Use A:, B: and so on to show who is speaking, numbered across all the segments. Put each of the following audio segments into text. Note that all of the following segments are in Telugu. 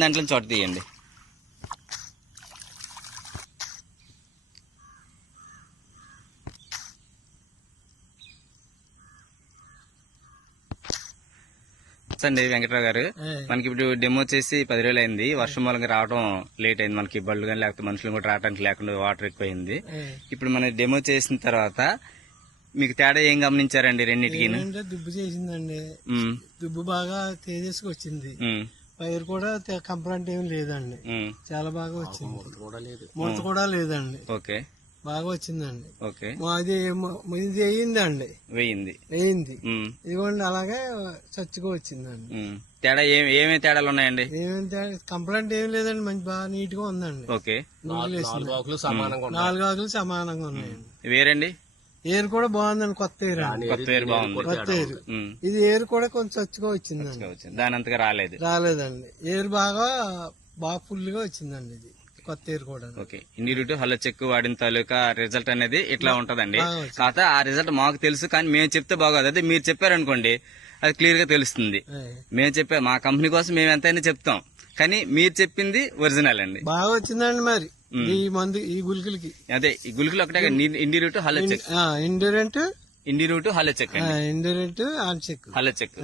A: దాంట్లో చోట తీయండి. అండి వెంకట్రావు గారు మనకి ఇప్పుడు డెమో చేసి పది రోజులు అయింది. వర్షం మూలంగా రావడం లేట్ అయింది. మనకి బళ్ళు కానీ లేకపోతే మనుషులు కూడా రావడానికి లేకుండా వాటర్ ఎక్కువైంది. ఇప్పుడు మనం డెమో చేసిన తర్వాత మీకు తేడా ఏం గమనించారండి రెండింటికి
B: దుబ్బు చేసిందండి. దుబ్బు బాగా తేజస్కి వచ్చింది పైరు కూడా కంప్లైంట్ ఏం లేదండి. చాలా బాగా వచ్చింది. ముడత కూడా లేదండి.
A: ఓకే.
B: బాగా వచ్చిందండి.
A: ఓకే.
B: అది ఇది వేయిందండి.
A: వెయ్యింది
B: వేయింది.
A: ఉమ్,
B: ఇదిగోండి అలాగే చచ్చుగా వచ్చిందండి.
A: తేడా ఏం ఏమేమి తేడాలు ఉన్నాయండి?
B: ఏమంటే కంప్లైంట్ ఏం లేదండి మంచి బాగా నీట్గా ఉందండి.
A: ఓకే.
B: నాలుగు ఆకులు సమానంగా ఉన్నాయండి.
A: వేరండి?
B: ఏరు కూడా బాగుందండి కొత్త ఏరు.
A: కొత్త పేరు బాగుంది.
B: కొత్త ఏరు. ఇది ఏరు కూడా కొంచెం చచ్చుగా వచ్చిందండి.
A: వచ్చింది. దాని అంతగా రాలేదు.
B: రాలేదండి. ఏరు బాగా బాగా ఫుల్గా వచ్చిందండి ఇది. కొత్త ఏరు కూడా.
A: ఓకే. ఇండి రూట్ హలో చెక్ వాడిన తాలూకా రిజల్ట్ అనేది ఇట్లా ఉంటదండి. కాకపోతే ఆ రిజల్ట్ మాకు తెలుసు కానీ మేము చెప్తే బాగోదు. అదే మీరు చెప్పారనుకోండి అది క్లియర్గా తెలుస్తుంది. మేము చెప్పే మా కంపెనీ కోసం మేము ఎంతైనా చెప్తాం. కానీ మీరు చెప్పింది ఒరిజినల్ అండి.
B: బాగా వచ్చిందండి మరి. ఈ మందు ఈ గులికలకి.
A: అదే ఈ గులికలు ఒకటే ఇండి రూట్ హలో చెక్.
B: ఇండోరెంట్
A: ఇండి రూట్. హలో చెక్ అండి.
B: ఇండోరెంట్ చెక్.
A: Hello check.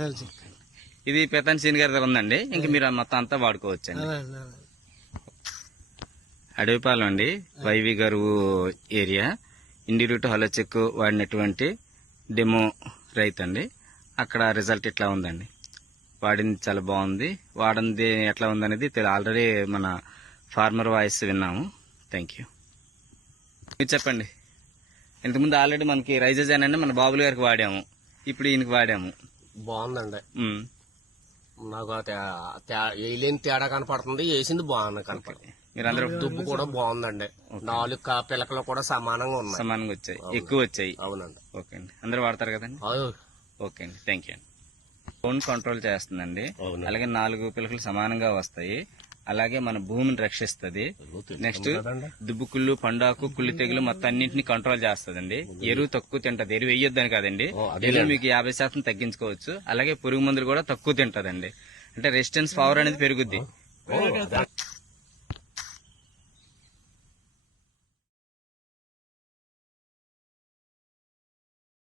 A: ఇది పెతాన్ సీన్ గారి దగ్గర ఉందండి? ఇంక మీరు మొత్తం అంతా వాడుకోవచ్చు అండి అడవిపాలెం అండి వైవి గారు ఏరియా. ఇండి రూట్ హలో చెక్ వాడినటువంటి డెమో రైతు అండి అక్కడ రిజల్ట్ ఇట్లా ఉందండి. వాడింది చాలా బాగుంది. వాడింది ఎట్లా ఉందనేది ఆల్రెడీ మన ఫార్మర్ వాయిస్ విన్నాము. థ్యాంక్ యూ మీరు చెప్పండి. ఇంతకుముందు ఆల్రెడీ మనకి రైజెస్ అని మన బాబులు గారికి వాడాము. ఇప్పుడు ఈయనకి వాడాము.
C: బాగుందండి. నాకు వేయలేని తేడా కనపడుతుంది. వేసింది బాగుంది కనపడుతుంది
A: మీరందరూ
C: దుబ్బు కూడా బాగుందండి. నాలుగు పిలకలు కూడా సమానంగా ఉన్నాయి.
A: సమానంగా వచ్చాయి. ఎక్కువ వచ్చాయి.
C: అవునండి.
A: ఓకే అండి. అందరూ వాడతారు కదండి? ఓకే అండి. థ్యాంక్ యూ అండి. ఫోన్ కంట్రోల్ చేస్తుందండి. అలాగే నాలుగు పిలకలు సమానంగా వస్తాయి. అలాగే మన భూమిని రక్షిస్తుంది. నెక్స్ట్ దుబ్బు కుళ్ళు పండాకు కుళ్ళు తెగులు మొత్తం అన్నింటినీ కంట్రోల్ చేస్తుందండి ఎరువు తక్కువ తింటది. ఎరువు వేయొద్దని కాదండి. ఎరువు మీకు యాభై శాతం తగ్గించుకోవచ్చు. అలాగే పురుగు మందులు కూడా తక్కువ తింటదండి. అంటే రెసిస్టెన్స్ పవర్ అనేది పెరుగుద్ది.